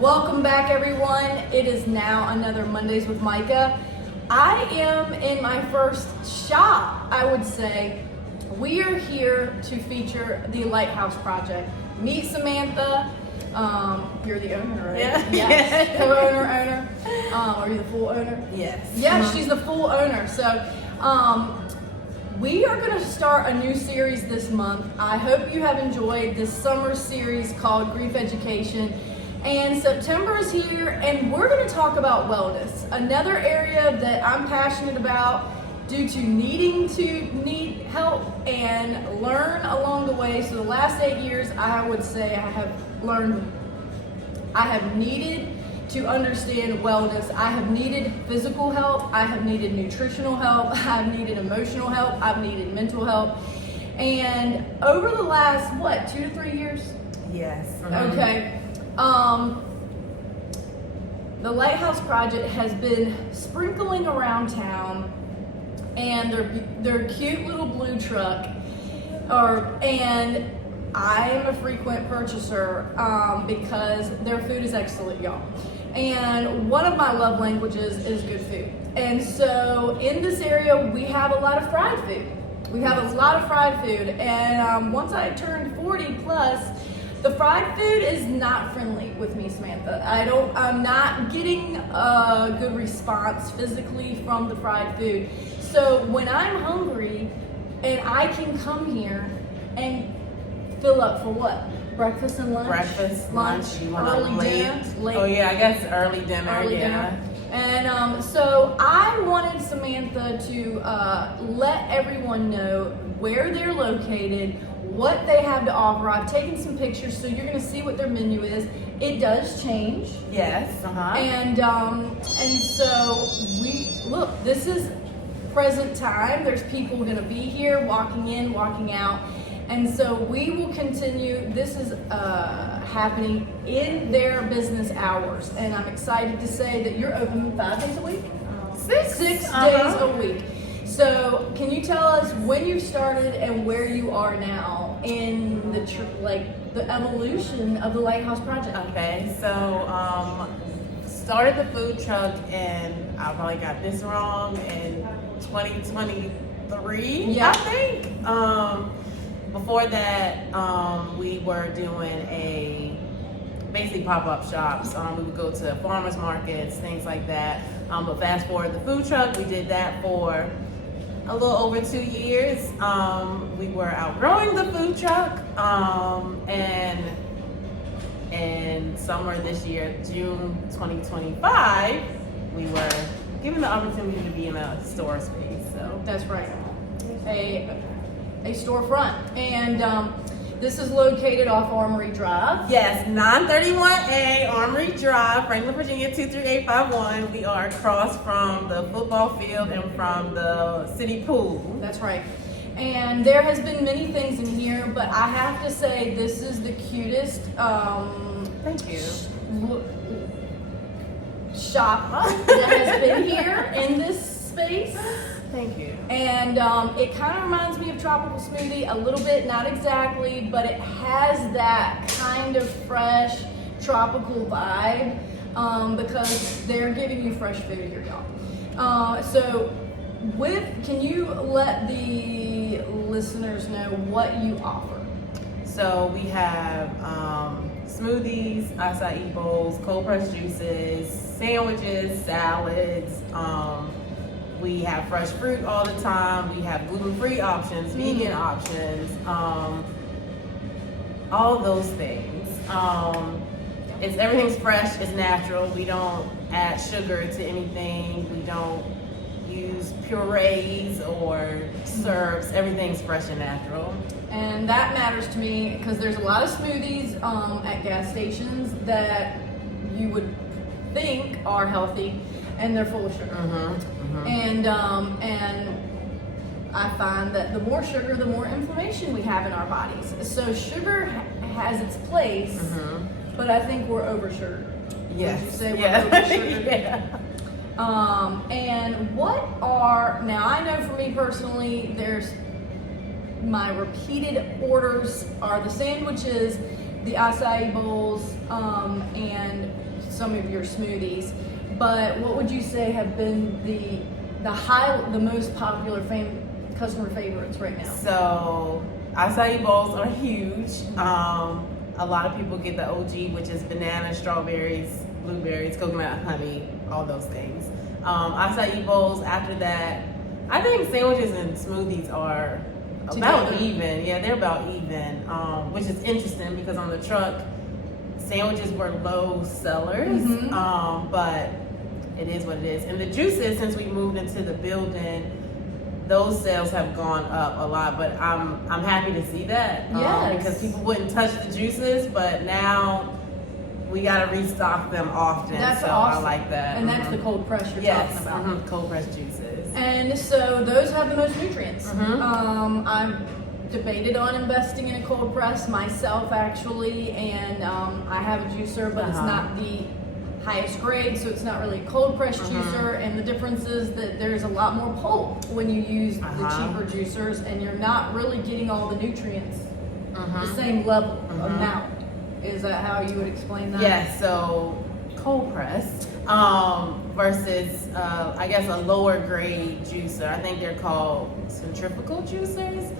Welcome back, everyone. It is now another Mondays with Micah. I am in my first shop, I would say. We are here to feature the Lighthouse Project. Meet Samantha. You're the owner, right? Yeah. Yes. Co-owner. Are you the full owner? Yes. Yes, she's the full owner. So, we are going to start a new series this month. I hope you have enjoyed this summer series called Grief Education. And September is here, and we're going to talk about wellness, another area that I'm passionate about due to need help and learn along the way. So the last 8 years, I would say I have needed to understand wellness. I have needed physical help. I have needed nutritional help. I've needed emotional help. I've needed mental help. And over the last, 2 to 3 years? Yes. Okay. The Lighthouse Project has been sprinkling around town, and their cute little blue truck, and I am a frequent purchaser because their food is excellent, y'all. And one of my love languages is good food. And so in this area, we have a lot of fried food. And once I turned 40 plus, the fried food is not friendly with me, Samantha. I'm not getting a good response physically from the fried food. So when I'm hungry and I can come here and fill up for what? Breakfast and lunch? Lunch. Early dinner? Late. Oh yeah, I guess early dinner, Dinner. And so I wanted Samantha to let everyone know where they're located, what they have to offer. I've taken some pictures, so you're going to see what their menu is. It does change. Yes. And so look, this is present time. There's people going to be here, walking in, walking out. And so we will continue. This is happening in their business hours. And I'm excited to say that you're open 5 days a week? Six days a week. So can you tell us when you started and where you are now in the evolution of the Lighthouse Project? Okay, so started the food truck, and I probably got this wrong, in 2023, yeah. I think. Before that, we were doing basically pop-up shops. We would go to farmers markets, things like that. But fast forward the food truck, we did that for a little over 2 years. We were outgrowing the food truck, and in summer this year, June 2025, we were given the opportunity to be in a store space. So that's right, a storefront, and this is located off Armory Drive. Yes, 931A Armory Drive, Franklin, Virginia 23851. We are across from the football field and from the city pool. That's right. And there has been many things in here, but I have to say this is the cutest Thank you. Shop that has been here in this space. Thank you. And it kind of reminds me of Tropical Smoothie a little bit, not exactly, but it has that kind of fresh tropical vibe because they're giving you fresh food here, y'all. Can you let the listeners know what you offer? So we have smoothies, acai bowls, cold pressed juices, sandwiches, salads. We have fresh fruit all the time. We have gluten-free options, vegan options, all those things. Everything's fresh, it's natural. We don't add sugar to anything. We don't use purees or syrups. Everything's fresh and natural. And that matters to me because there's a lot of smoothies at gas stations that you would think are healthy, and they're full of sugar. And I find that the more sugar, the more inflammation we have in our bodies. So sugar has its place, but I think we're over sugar. Yes. Would you say we're over sugar? Yeah. And now I know for me personally, there's my repeated orders are the sandwiches, the acai bowls, and some of your smoothies. But what would you say have been the most popular customer favorites right now? So acai bowls are huge. A lot of people get the OG, which is banana, strawberries, blueberries, coconut, honey, all those things. Acai bowls. After that, I think sandwiches and smoothies are about even. Yeah, they're about even, which is interesting because on the truck, sandwiches were low sellers, but it is what it is. And the juices, since we moved into the building, those sales have gone up a lot, but I'm happy to see that. Because people wouldn't touch the juices, but now we gotta restock them often. That's so awesome. I like that. And that's the cold press you're talking about. Cold press juices. And so those have the most nutrients. I've debated on investing in a cold press myself, actually, and I have a juicer, but it's not the highest grade, so it's not really a cold press juicer. And the difference is that there's a lot more pulp when you use the cheaper juicers, and you're not really getting all the nutrients the same level amount. Is that how you would explain that? Yeah, so cold press versus I guess a lower grade juicer. I think they're called centrifugal juicers.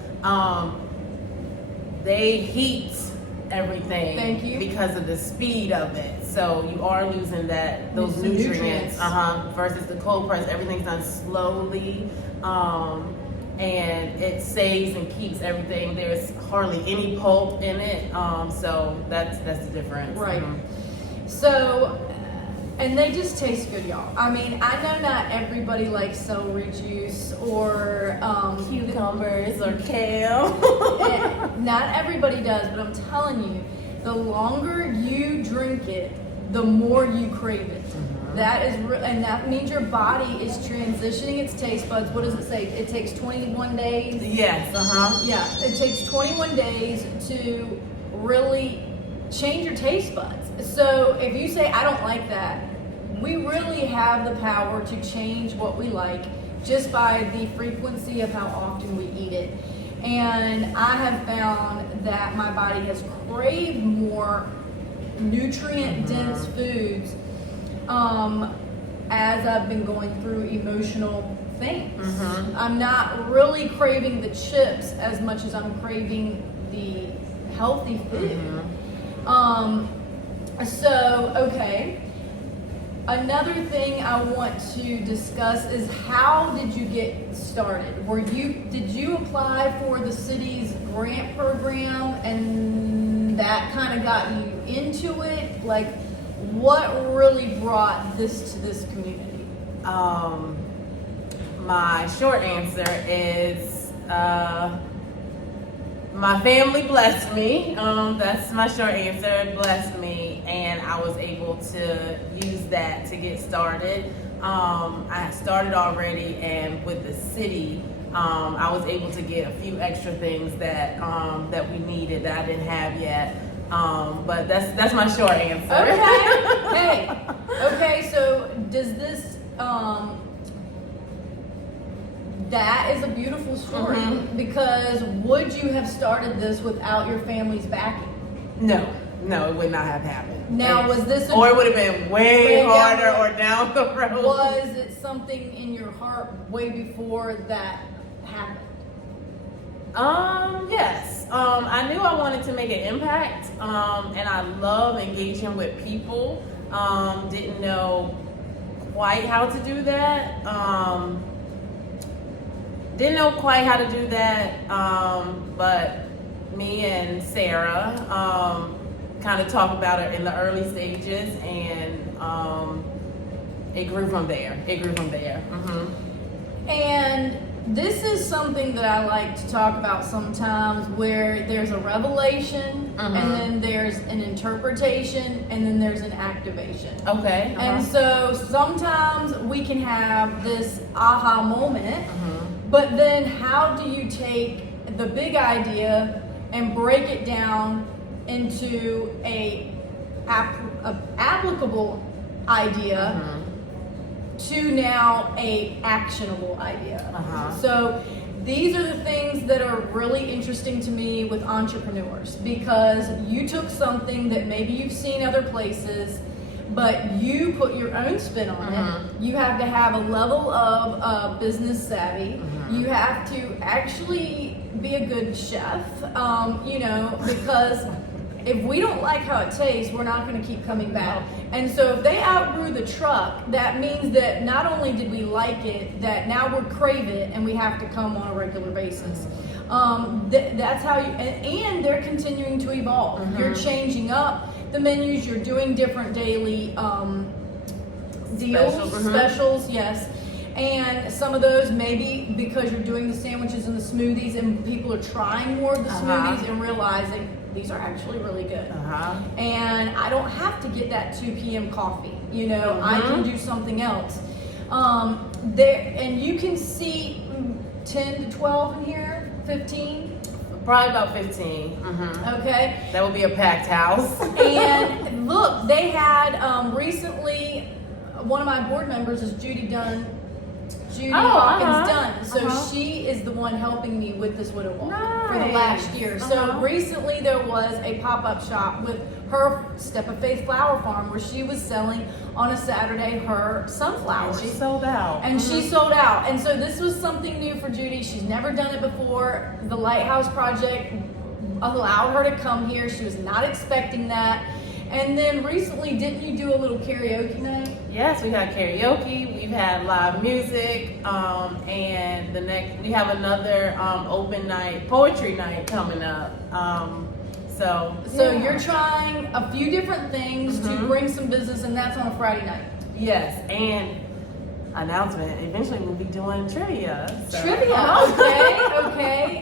They heat everything. Thank you. Because of the speed of it. So you are losing those nutrients. Versus the cold press, everything's done slowly. And it saves and keeps everything. There's hardly any pulp in it. So that's the difference. Right. So, and they just taste good, y'all. I mean, I know not everybody likes celery juice or Cucumbers or kale. Not everybody does, but I'm telling you, the longer you drink it, the more you crave it. That is, and that means your body is transitioning its taste buds. What does it say? It takes 21 days. Yes. Yeah, it takes 21 days to really change your taste buds. So if you say, I don't like that, we really have the power to change what we like just by the frequency of how often we eat it. And I have found that my body has craved more nutrient-dense foods as I've been going through emotional things. I'm not really craving the chips as much as I'm craving the healthy food. Okay. Another thing I want to discuss is, how did you get started? Did you apply for the city's grant program and that kind of got you into it? Like, what really brought this to this community? My short answer is my family blessed me. That's my short answer. It blessed me, and I was able to use that to get started. I started already, and with the city, I was able to get a few extra things that we needed that I didn't have yet. But that's my short answer. Okay. So does this? That is a beautiful story, because would you have started this without your family's backing? No, it would not have happened. Now, was this or it would have been way harder or down the road? Was it something in your heart way before that happened? Yes. I knew I wanted to make an impact, and I love engaging with people. Didn't know quite how to do that. But me and Sarah kind of talked about it in the early stages, and it grew from there. And this is something that I like to talk about sometimes, where there's a revelation, and then there's an interpretation, and then there's an activation. Okay. And so sometimes we can have this aha moment, but then how do you take the big idea and break it down into a applicable idea to now a actionable idea? So these are the things that are really interesting to me with entrepreneurs, because you took something that maybe you've seen other places, but you put your own spin on it. You have to have a level of business savvy. You have to actually be a good chef, you know, because if we don't like how it tastes, we're not going to keep coming back. And so if they outgrew the truck, that means that not only did we like it, that now we crave it and we have to come on a regular basis. That's how you, and they're continuing to evolve. You're changing up the menus, you're doing different daily deals, specials, yes. And some of those maybe because you're doing the sandwiches and the smoothies and people are trying more of the smoothies and realizing these are actually really good. And I don't have to get that 2 p.m. coffee, you know, I can do something else. There, and you can see 10 to 12 in here, 15? Probably about 15. Okay. That would be a packed house. And look, they had recently, one of my board members is Judy Hawkins Dunn. So she is the one helping me with this widow walk for the last year. So recently there was a pop-up shop with her Step of Faith Flower Farm where she was selling on a Saturday her sunflowers. And she sold out. And she sold out. And so this was something new for Judy. She's never done it before. The Lighthouse Project allowed her to come here. She was not expecting that. And then recently, didn't you do a little karaoke night? Yes, we had karaoke. We've had live music, and we have another open night, poetry night coming up. So you're trying a few different things to bring some business, and that's on a Friday night. Yes, and announcement. Eventually, we'll be doing trivia. Okay.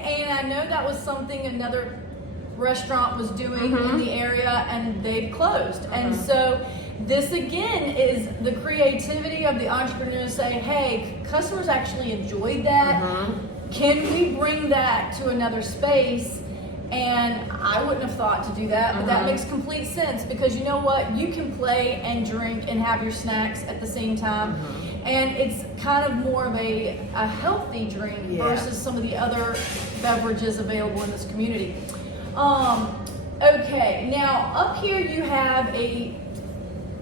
And I know that was something another restaurant was doing in the area and they've closed. And so this again is the creativity of the entrepreneurs saying, hey, customers actually enjoyed that. Can we bring that to another space? And I wouldn't have thought to do that, but that makes complete sense because you know what? You can play and drink and have your snacks at the same time. And it's kind of more of a healthy drink versus some of the other beverages available in this community. Okay, now up here you have a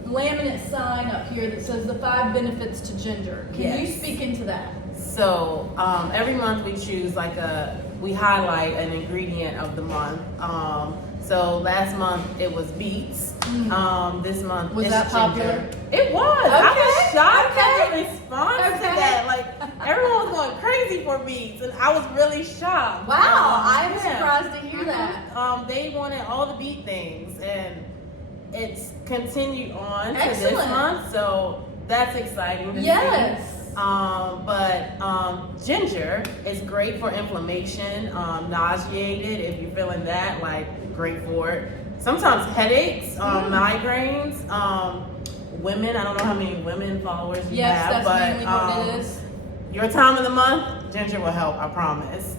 laminate sign up here that says the 5 benefits to ginger. Can you speak into that? So every month we choose we highlight an ingredient of the month. So last month it was beets. This month was it's that popular? Ginger. It was. Okay. I was shocked at the response to Okay. that. Like everyone was going crazy for beets, and I was really shocked. Wow, I'm surprised to hear that. They wanted all the beet things, and it's continued on to Excellent. this month. So that's exciting to see. Yes. But ginger is great for inflammation, nauseated, if you're feeling that, great for it. Sometimes headaches, migraines, women, I don't know how many women followers you have, that's mainly what it is. Your time of the month, ginger will help, I promise.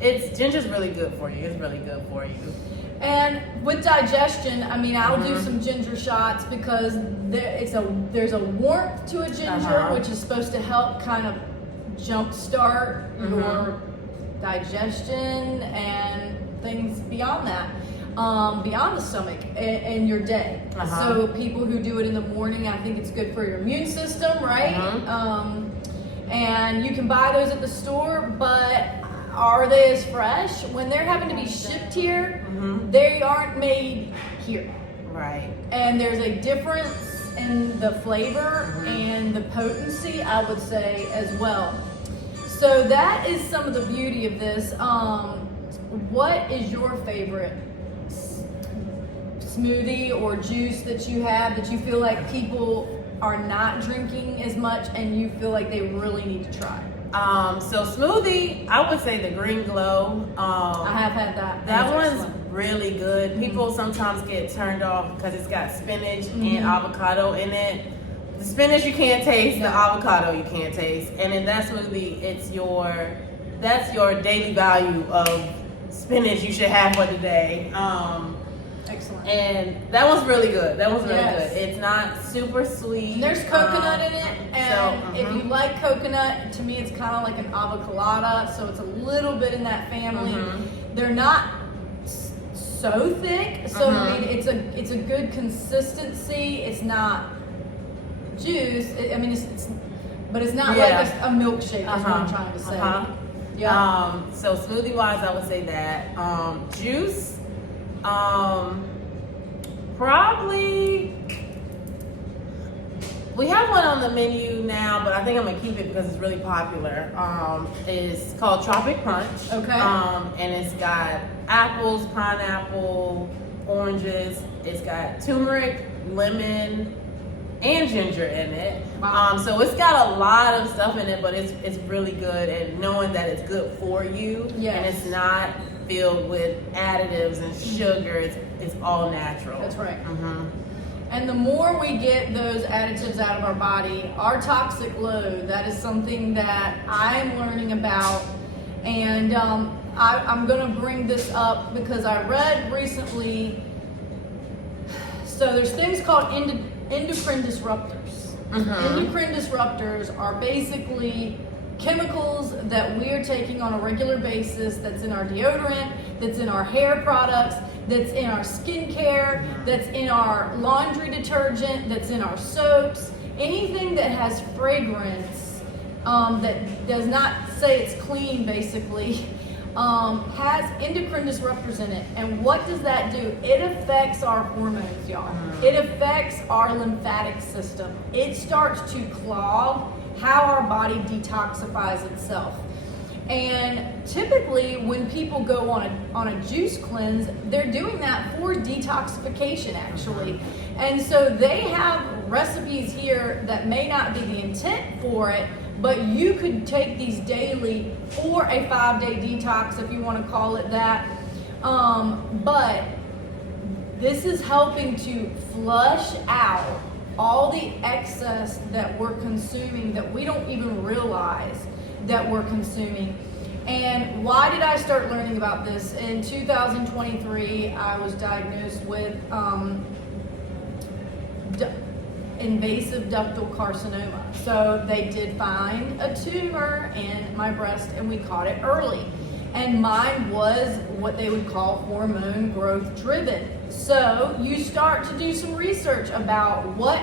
Ginger's really good for you. It's really good for you. And with digestion, I mean, I'll do some ginger shots because there's a warmth to a ginger, which is supposed to help kind of jumpstart your digestion and things beyond that, beyond the stomach and your day. So people who do it in the morning, I think it's good for your immune system, right? And you can buy those at the store, but are they as fresh? When they're having to be shipped here, they aren't made here. Right. And there's a difference in the flavor and the potency, I would say, as well. So that is some of the beauty of this. What is your favorite smoothie or juice that you have that you feel like people are not drinking as much and you feel like they really need to try? So smoothie, I would say the Green Glow. I have had that. That one's really good. People sometimes get turned off because it's got spinach and avocado in it. The spinach you can't taste, the avocado you can't taste. And in that smoothie, that's your daily value of spinach you should have for the day. Excellent. And that was really good. Good. It's not super sweet. And there's coconut in it, and if you like coconut, to me it's kind of like an avocado, so it's a little bit in that family. They're not so thick. So I mean, it's a good consistency. It's not juice. But it's not like a milkshake. Is what I'm trying to say. Yeah. So smoothie wise, I would say that juice. Probably. We have one on the menu now, but I think I'm gonna keep it because it's really popular. It's called Tropic Punch. Okay. And it's got apples, pineapple, oranges. It's got turmeric, lemon, and ginger in it. Wow. So it's got a lot of stuff in it, but it's really good. And knowing that it's good for you, and it's not filled with additives and sugar. It's all natural. That's right. And the more we get those additives out of our body, our toxic load, that is something that I'm learning about. And I'm going to bring this up because I read recently, so there's things called endocrine disruptors. Endocrine disruptors are basically chemicals that we are taking on a regular basis, that's in our deodorant, that's in our hair products, that's in our skincare, that's in our laundry detergent, that's in our soaps, anything that has fragrance that does not say it's clean basically, has endocrine disruptors in it. And what does that do? It affects our hormones, y'all. It affects our lymphatic system. It starts to clog how our body detoxifies itself. And typically when people go on a juice cleanse, they're doing that for detoxification actually. And so they have recipes here that may not be the intent for it, but you could take these daily for a 5-day detox if you want to call it that. But this is helping to flush out all the excess that we're consuming that we don't even realize that we're consuming. And why did I start learning about this? In 2023, I was diagnosed with invasive ductal carcinoma. So they did find a tumor in my breast and we caught it early. And mine was what they would call hormone growth driven. So you start to do some research about what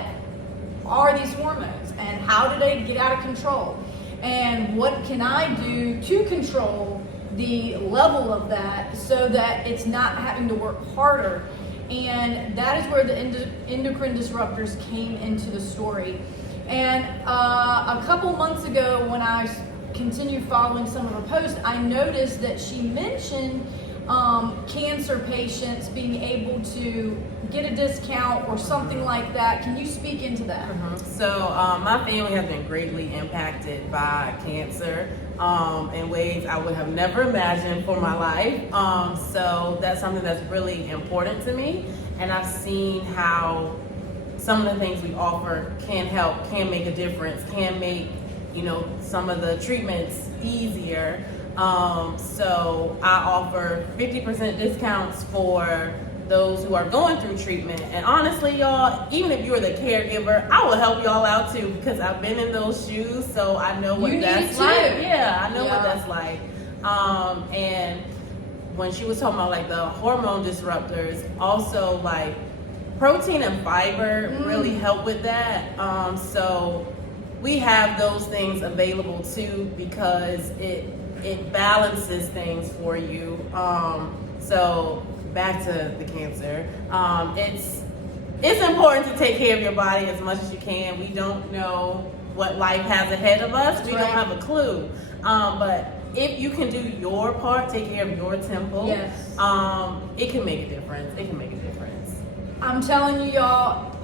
are these hormones and how do they get out of control? And what can I do to control the level of that so that it's not having to work harder? And that is where the endocrine disruptors came into the story. And a couple months ago when I continued following some of her posts, I noticed that she mentioned cancer patients being able to get a discount or something like that. Can you speak into that? So my family has been greatly impacted by cancer in ways I would have never imagined for my life. So that's something that's really important to me. And I've seen how some of the things we offer can help, can make a difference, can make, some of the treatments easier. So I offer 50% discounts for those who are going through treatment. And honestly, y'all, even if you are the caregiver, I will help y'all out too because I've been in those shoes, so I know what that's like. Yeah, I know what that's like. And when she was talking about like the hormone disruptors, also like protein and fiber really help with that. So we have those things available too because it balances things for you. So back to the cancer. It's important to take care of your body as much as you can. We don't know what life has ahead of us. We don't have a clue. But if you can do your part, take care of your temple, it can make a difference. It can make a difference. I'm telling you, y'all,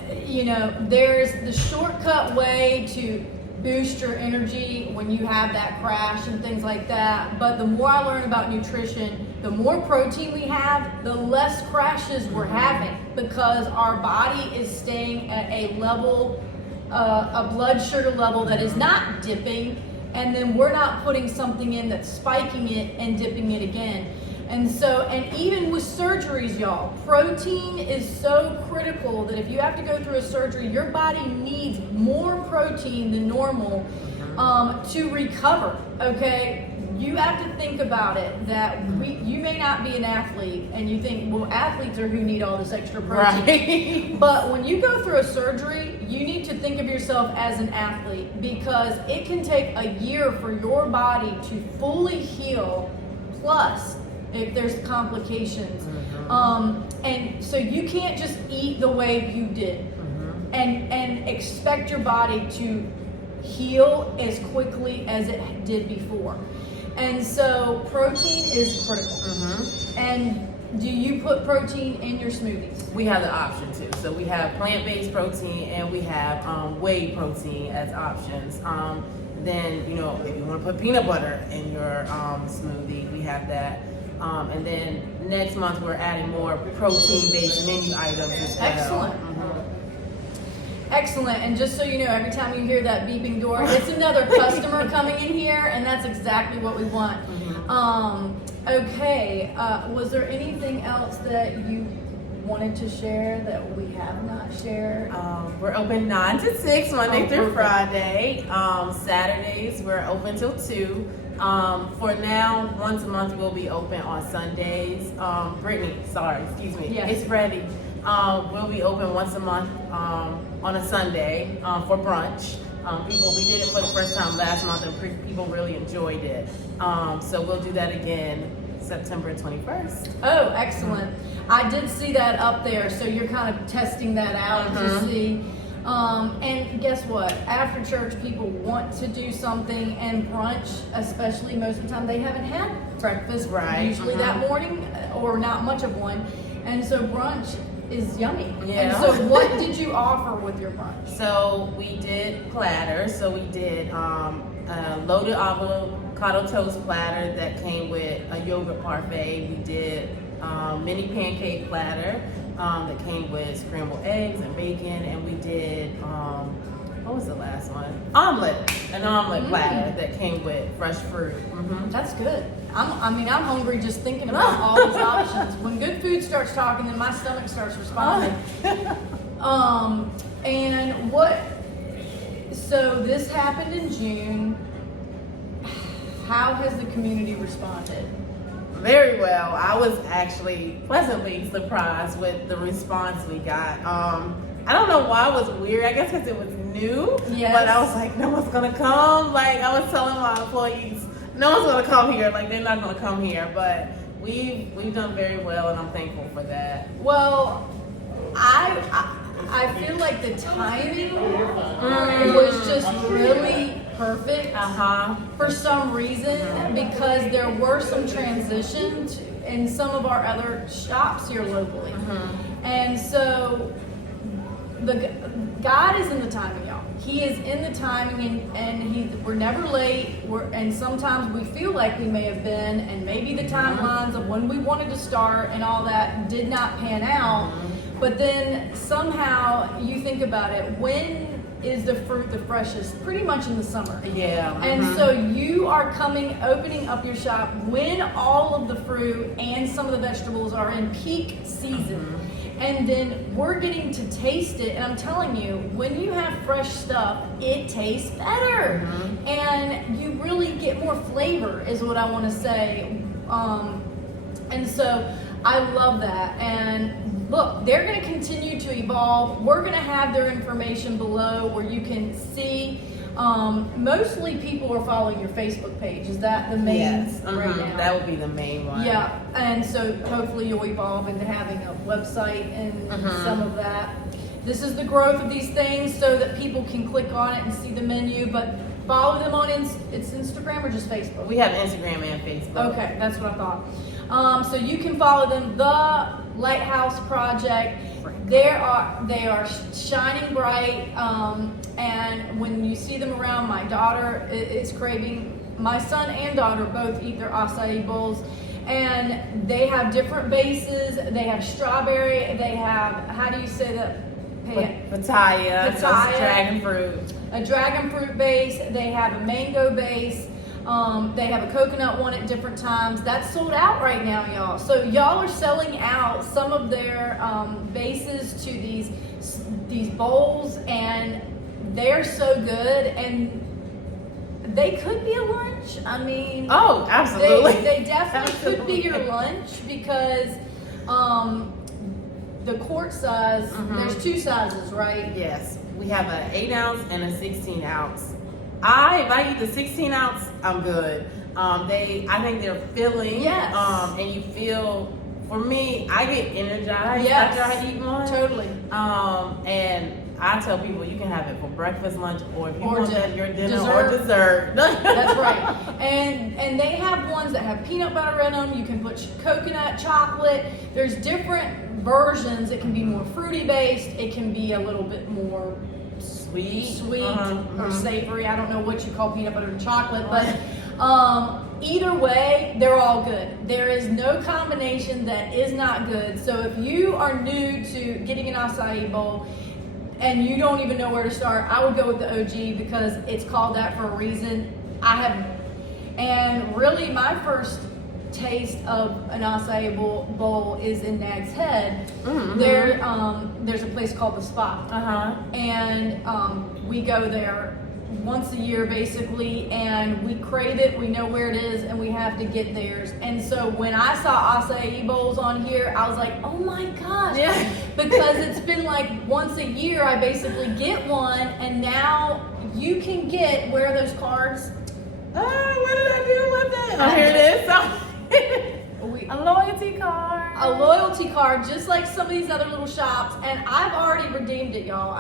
there's the shortcut way to boost your energy when you have that crash and things like that. But the more I learn about nutrition, the more protein we have, the less crashes we're having because our body is staying at a level, a blood sugar level that is not dipping, and then we're not putting something in that's spiking it and dipping it again. And so, and even with surgeries, y'all, protein is so critical that if you have to go through a surgery, your body needs more protein than normal to recover, okay? you have to think about it that you may not be an athlete, and you think, well, athletes are who need all this extra protein. Right. But when you go through a surgery, you need to think of yourself as an athlete, because it can take a year for your body to fully heal, plus if there's complications. And so you can't just eat the way you did and expect your body to heal as quickly as it did before. And so protein is critical. And do you put protein in your smoothies? We have the option too. So we have plant-based protein and we have whey protein as options. Then, you know, if you want to put peanut butter in your smoothie, we have that. And then next month we're adding more protein-based menu items as well. Excellent. Excellent. And just so you know, every time you hear that beeping door, it's another customer coming in here, and that's exactly what we want. Okay. Was there anything else that you wanted to share that we have not shared? We're open 9 to 6 Monday through Friday. Saturdays we're open till 2. For now, once a month we'll be open on Sundays. Brittany, excuse me. Yes. It's ready. We'll be open once a month on a Sunday for brunch. We did it for the first time last month, and people really enjoyed it. So we'll do that again September 21st. Oh, excellent. I did see that up there, so you're kind of testing that out to see. And guess what? After church, people want to do something, and brunch, especially most of the time, they haven't had breakfast usually that morning, or not much of one. And so brunch is yummy. Yeah. And so what did you offer with your brunch? So we did platters. So we did a loaded avocado toast platter that came with a yogurt parfait. We did mini pancake platter that came with scrambled eggs and bacon, and we did what was the last one? An omelet platter that came with fresh fruit. That's good. I'm hungry just thinking about all these options. When good food starts talking, then my stomach starts responding. And so this happened in June. How has the community responded? Very well. I was actually pleasantly surprised with the response we got. I don't know why it was weird. I guess because it was new. Yes. But I was like, no one's gonna come. Like, I was telling my employees, no one's gonna come here. Like, they're not gonna come here. But we've done very well, and I'm thankful for that. Well, I feel like the timing was just really perfect for some reason, because there were some transitions in some of our other shops here locally. And so God is in the timing, y'all. He is in the timing, and we're never late. And sometimes we feel like we may have been, and maybe the timelines of when we wanted to start and all that did not pan out. But then somehow you think about it, when is the fruit the freshest? Pretty much in the summer. Yeah. And so you are opening up your shop when all of the fruit and some of the vegetables are in peak season. And then we're getting to taste it. And I'm telling you, when you have fresh stuff, it tastes better. And you really get more flavor, is what I want to say. And so I love that. And look, they're going to continue to evolve. We're going to have their information below where you can see. Mostly people are following your Facebook page. Is that the main right now? That would be the main one. Yeah, and so hopefully you'll evolve into having a website and some of that. This is the growth of these things so that people can click on it and see the menu, but follow them on it's Instagram or just Facebook? We have Instagram and Facebook. Okay, that's what I thought. So you can follow them, the Lighthouse Project. They are shining bright, and when you see them around, my daughter is craving. My son and daughter both eat their acai bowls, and they have different bases. They have strawberry. They have, how do you say that? Pitaya. Dragon fruit. A dragon fruit base. They have a mango base. They have a coconut one at different times. That's sold out right now, y'all. So y'all are selling out some of their bases to these bowls, and they're so good. And They could be a lunch. I mean, Oh, absolutely. They definitely could be Absolutely. your lunch because the quart size, there's two sizes, right? Yes, we have an 8-ounce and a 16-ounce. If I eat the 16-ounce, I'm good. I think they're filling. Yes. And you feel, for me, I get energized Yes. after I eat one. Totally. And I tell people you can have it for breakfast, lunch, or if you Or want di- that, your dinner dessert. or dessert. That's right. And they have ones that have peanut butter in them. You can put coconut, chocolate. There's different versions. It can be more fruity based. It can be a little bit more Sweet. or savory. I don't know what you call peanut butter and chocolate, but either way, they're all good. There is no combination that is not good. So if you are new to getting an acai bowl and you don't even know where to start, I would go with the OG because it's called that for a reason. And really my first taste of an acai bowl is in Nag's Head. There's a place called The Spot. And we go there once a year basically, and we crave it, we know where it is, and we have to get theirs. And so when I saw acai bowls on here, I was like, oh my gosh. Yeah. Because it's been like once a year I basically get one, and now you can get, where are those cards? What did I do with it? Oh, here it is. A loyalty card. A loyalty card, just like some of these other little shops, and I've already redeemed it, y'all.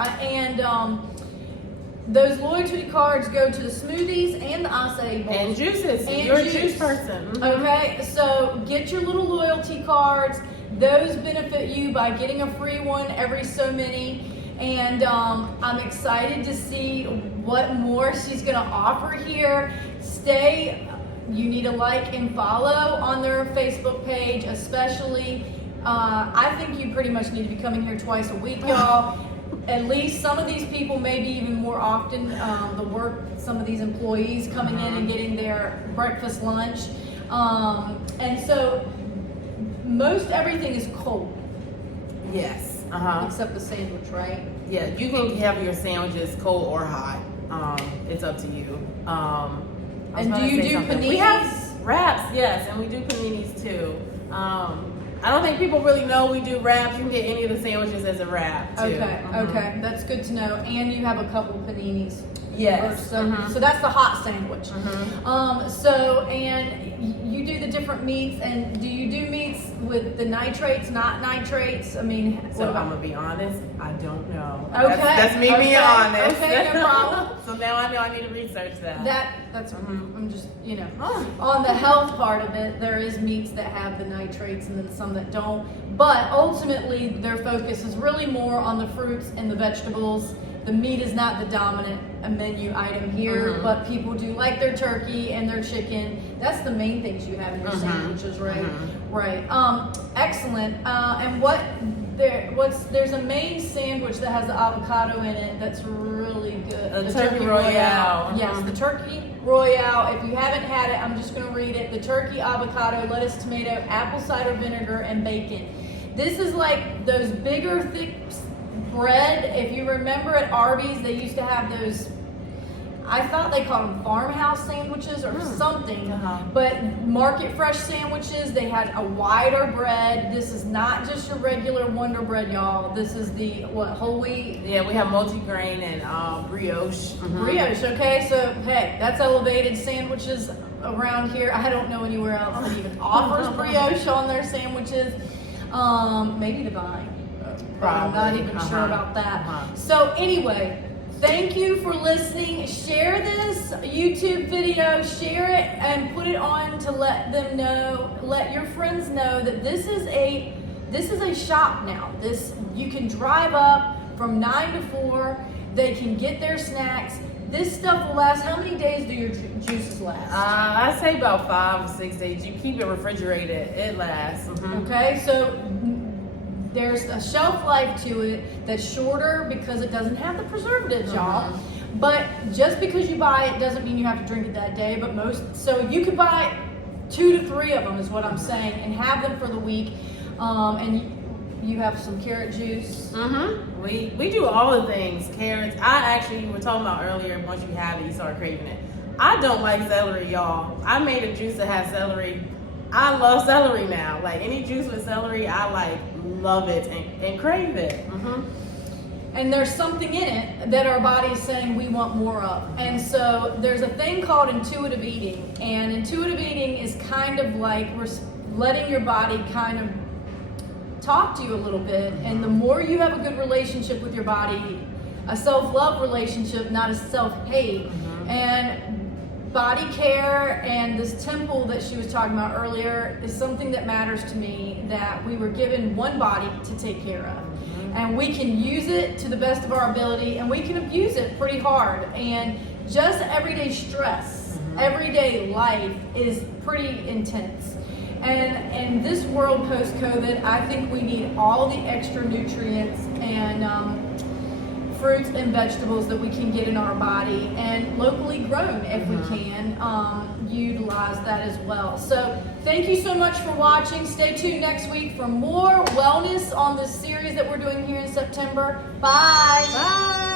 Those loyalty cards go to the smoothies and the acai bowls. And juices. And You're juice. a juice person. Okay, so get your little loyalty cards. Those benefit you by getting a free one every so many. And I'm excited to see what more she's going to offer here. You need to like and follow on their Facebook page, especially. I think you pretty much need to be coming here twice a week, y'all. At least some of these people, maybe even more often, some of these employees coming in and getting their breakfast, lunch. And so most everything is cold. Yes. Except the sandwich, right? Yeah, you can have your sandwiches cold or hot. It's up to you. And do you do paninis? We have wraps, yes, and we do paninis too. I don't think people really know we do wraps. You can get any of the sandwiches as a wrap too. Okay, that's good to know. And you have a couple paninis. Yes. So that's the hot sandwich. And you do the different meats, and do you do meats with the nitrates, not nitrates? I mean, So I'm gonna be honest, I don't know. Okay. That's me being honest. Okay, no problem. So now I know I need to research that. That's I'm just, on the health part of it, there is meats that have the nitrates and then some that don't. But ultimately, their focus is really more on the fruits and the vegetables. The meat is not the dominant menu item here, but people do like their turkey and their chicken. That's the main things you have in your sandwiches, right? Right. Excellent. And there's a main sandwich that has the avocado in it that's really good. The turkey royale. Yes, the turkey royale. If you haven't had it, I'm just going to read it. The turkey, avocado, lettuce, tomato, apple cider vinegar, and bacon. This is like those bigger, thick bread. If you remember at Arby's, they used to have those, I thought they called them farmhouse sandwiches or something, but market fresh sandwiches. They had a wider bread. This is not just your regular Wonder Bread, y'all. This is the whole wheat? Yeah, we have multigrain and brioche. Brioche, okay? So, hey, that's elevated sandwiches around here. I don't know anywhere else that even offers brioche on their sandwiches. Maybe Divine. I'm not even sure about that. So anyway, thank you for listening. Share this YouTube video, share it, and put it on to let your friends know that this is a shop now. You can drive up from 9 to 4. They can get their snacks. This stuff will last. How many days do your juices last? I say about 5 or 6 days. You keep it refrigerated, it lasts. Okay, so there's a shelf life to it that's shorter because it doesn't have the preservatives, y'all. But just because you buy it doesn't mean you have to drink it that day. So you could buy 2 to 3 of them is what I'm saying, and have them for the week. And you have some carrot juice. We do all the things. Carrots. We were talking about earlier, once you have it, you start craving it. I don't like celery, y'all. I made a juice that has celery. I love celery now. Like any juice with celery, I love it and crave it. And there's something in it that our body is saying we want more of. And so there's a thing called intuitive eating. And intuitive eating is kind of like we're letting your body kind of talk to you a little bit. And the more you have a good relationship with your body, a self-love relationship, not a self-hate, and body care and this temple that she was talking about earlier is something that matters to me, that we were given one body to take care of. And we can use it to the best of our ability, and we can abuse it pretty hard. And just everyday stress, everyday life is pretty intense. And in this world post-COVID, I think we need all the extra nutrients and fruits and vegetables that we can get in our body, and locally grown if we can utilize that as well. So thank you so much for watching. Stay tuned next week for more wellness on this series that we're doing here in September. Bye. Bye.